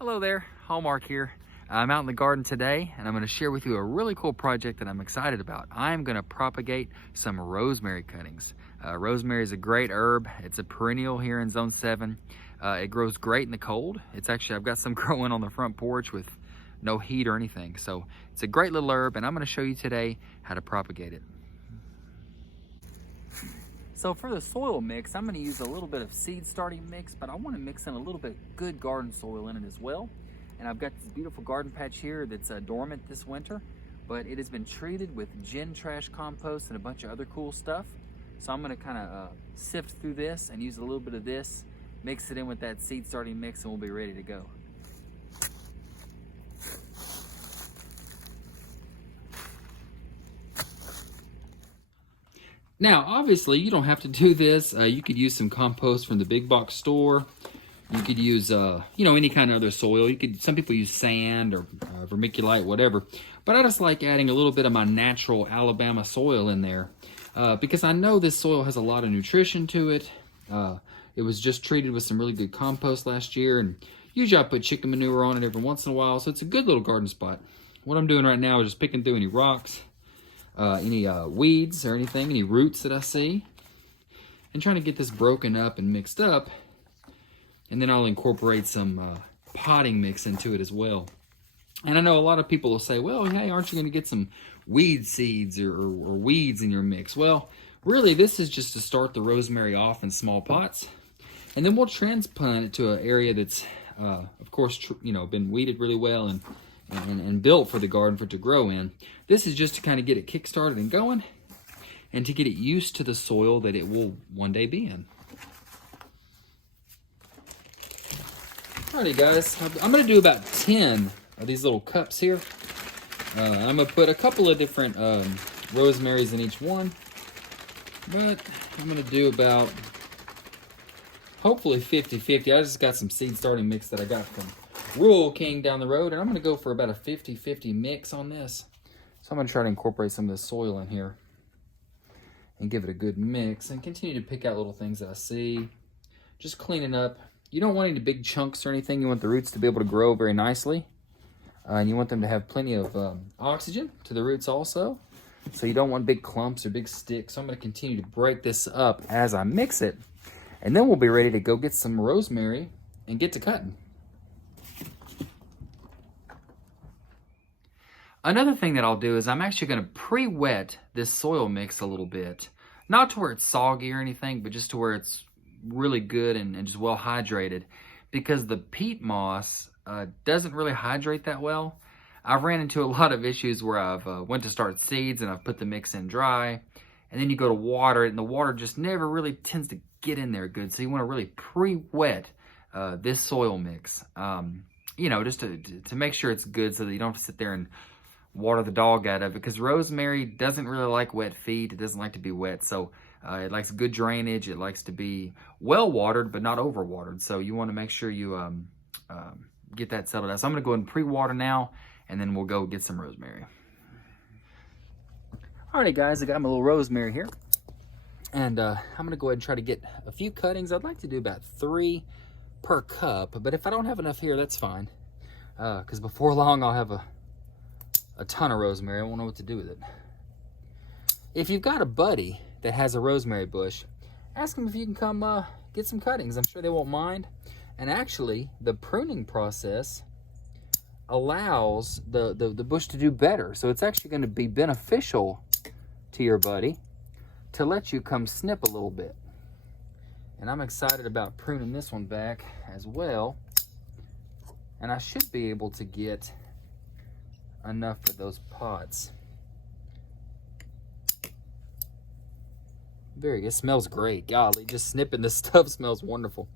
Hello there, Hallmark here. I'm out in the garden today and I'm going to share with you a really cool project that I'm excited about. I'm going to propagate some rosemary cuttings. Rosemary is a great herb. It's a perennial here in Zone 7. It grows great in the cold. I've got some growing on the front porch with no heat or anything. So it's a great little herb and I'm going to show you today how to propagate it. So for the soil mix, I'm going to use a little bit of seed starting mix, but I want to mix in a little bit of good garden soil in it as well. And I've got this beautiful garden patch here that's dormant this winter, but it has been treated with gin trash compost and a bunch of other cool stuff. So I'm going to kind of sift through this and use a little bit of this, mix it in with that seed starting mix, and we'll be ready to go. Now, obviously, you don't have to do this. You could use some compost from the big box store. You could use, any kind of other soil. Some people use sand or vermiculite, whatever. But I just like adding a little bit of my natural Alabama soil in there because I know this soil has a lot of nutrition to it. It was just treated with some really good compost last year, and usually I put chicken manure on it every once in a while, so it's a good little garden spot. What I'm doing right now is just picking through any rocks, any weeds or anything, any roots that I see, and trying to get this broken up and mixed up. And then I'll incorporate some potting mix into it as well. And I know a lot of people will say, well, hey, aren't you going to get some weed seeds or weeds in your mix? Well, really, this is just to start the rosemary off in small pots. And then we'll transplant it to an area that's, of course, been weeded really well and built for the garden for it to grow in. This is just to kind of get it kick-started and going and to get it used to the soil that it will one day be in. Alrighty guys, I'm going to do about 10 of these little cups here. I'm going to put a couple of different rosemarys in each one, but I'm going to do about hopefully 50-50. I just got some seed starting mix that I got from Rural King down the road, and I'm going to go for about a 50-50 mix on this. So I'm going to try to incorporate some of this soil in here and give it a good mix and continue to pick out little things that I see. Just cleaning up. You don't want any big chunks or anything. You want the roots to be able to grow very nicely. And you want them to have plenty of oxygen to the roots also. So you don't want big clumps or big sticks. So I'm going to continue to break this up as I mix it. And then we'll be ready to go get some rosemary and get to cutting. Another thing that I'll do is I'm actually going to pre-wet this soil mix a little bit. Not to where it's soggy or anything, but just to where it's really good and just well hydrated, because the peat moss doesn't really hydrate that well. I've ran into a lot of issues where I've went to start seeds and I've put the mix in dry, and then you go to water it and the water just never really tends to get in there good. So you want to really pre-wet this soil mix, just to make sure it's good so that you don't have to sit there and water the dog out of it, because rosemary doesn't really like wet feet. It doesn't like to be wet. So it likes good drainage. It likes to be well watered, but not over watered. So you want to make sure you get that settled out. So I'm going to go ahead and pre-water now, and then we'll go get some rosemary. Alrighty guys, I got my little rosemary here. And I'm going to go ahead and try to get a few cuttings. I'd like to do about 3 per cup, but if I don't have enough here, that's fine. Because before long, I'll have a ton of rosemary. I won't know what to do with it. If you've got a buddy that has a rosemary bush, ask them if you can come get some cuttings. I'm sure they won't mind. And actually, the pruning process allows the bush to do better. So it's actually going to be beneficial to your buddy to let you come snip a little bit. And I'm excited about pruning this one back as well. And I should be able to get enough for those pots. Very good. It smells great. Golly, just snipping this stuff smells wonderful.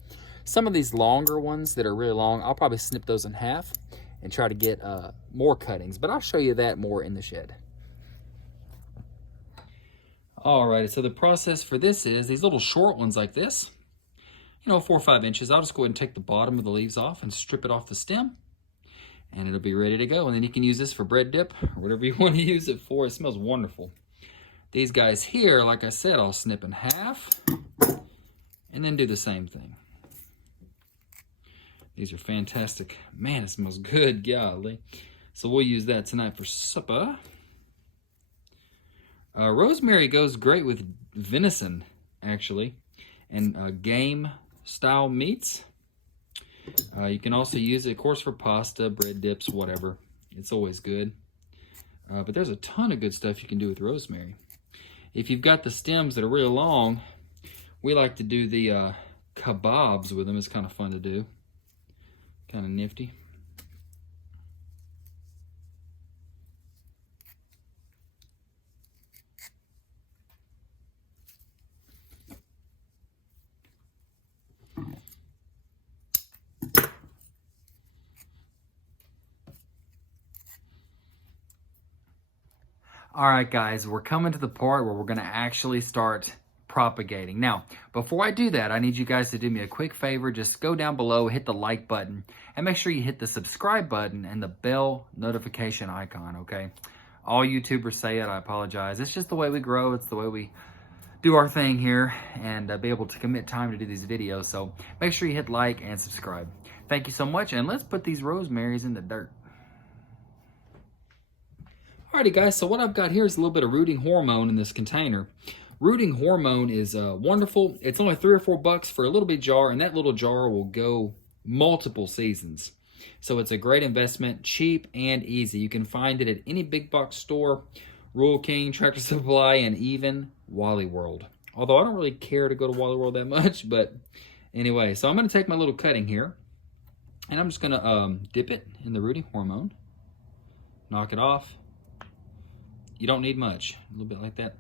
Some of these longer ones that are really long, I'll probably snip those in half and try to get more cuttings, but I'll show you that more in the shed. Alright, so the process for this is these little short ones like this, 4 or 5 inches. I'll just go ahead and take the bottom of the leaves off and strip it off the stem, and it'll be ready to go. And then you can use this for bread dip or whatever you want to use it for. It smells wonderful. These guys here, like I said, I'll snip in half and then do the same thing. These are fantastic. Man, it smells good, golly. So we'll use that tonight for supper. Rosemary goes great with venison, actually, and game-style meats. You can also use it, of course, for pasta, bread dips, whatever. It's always good. But there's a ton of good stuff you can do with rosemary. If you've got the stems that are real long, we like to do the kebabs with them. It's kind of fun to do. Kind of nifty. All right, guys, we're coming to the part where we're going to actually start propagating. Now, before I do that, I need you guys to do me a quick favor. Just go down below, hit the like button, and make sure you hit the subscribe button and the bell notification icon, okay? All YouTubers say it. I apologize. It's just the way we grow. It's the way we do our thing here and be able to commit time to do these videos. So make sure you hit like and subscribe. Thank you so much, and let's put these rosemaries in the dirt. Alrighty guys, so what I've got here is a little bit of rooting hormone in this container. Rooting hormone is wonderful. It's only $3 or $4 for a little bit jar, and that little jar will go multiple seasons. So it's a great investment, cheap and easy. You can find it at any big box store, Rural King, Tractor Supply, and even Wally World. Although I don't really care to go to Wally World that much, but anyway. So I'm going to take my little cutting here, and I'm just going to dip it in the rooting hormone, knock it off. You don't need much, a little bit like that.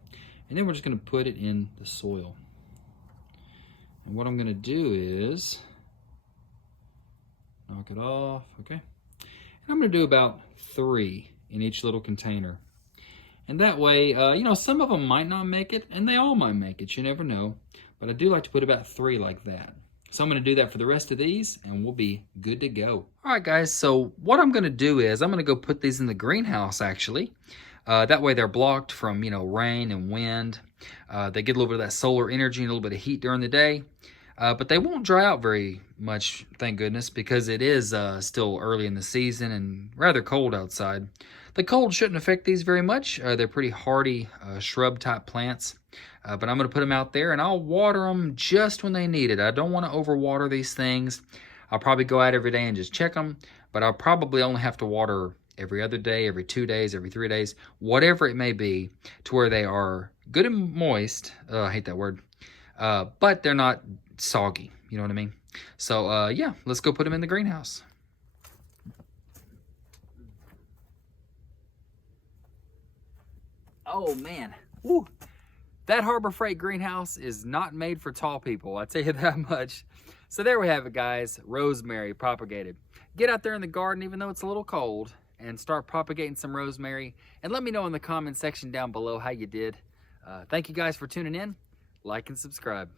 And then we're just going to put it in the soil. And what I'm going to do is knock it off, okay? And I'm going to do about 3 in each little container. And that way, you know, some of them might not make it, and they all might make it. You never know. But I do like to put about 3 like that. So I'm going to do that for the rest of these, and we'll be good to go. All right, guys, so what I'm going to do is I'm going to go put these in the greenhouse, actually. That way they're blocked from, you know, rain and wind. They get a little bit of that solar energy and a little bit of heat during the day. But they won't dry out very much, thank goodness, because it is still early in the season and rather cold outside. The cold shouldn't affect these very much. They're pretty hardy shrub-type plants. But I'm going to put them out there, and I'll water them just when they need it. I don't want to overwater these things. I'll probably go out every day and just check them, but I'll probably only have to water every other day, every 2 days, every 3 days, whatever it may be, to where they are good and moist. I hate that word. But they're not soggy, you know what I mean? So, yeah, let's go put them in the greenhouse. Oh, man. Woo. That Harbor Freight greenhouse is not made for tall people, I'll tell you that much. So there we have it, guys. Rosemary propagated. Get out there in the garden, even though it's a little cold, and start propagating some rosemary. And let me know in the comment section down below how you did. Thank you guys for tuning in. Like and subscribe.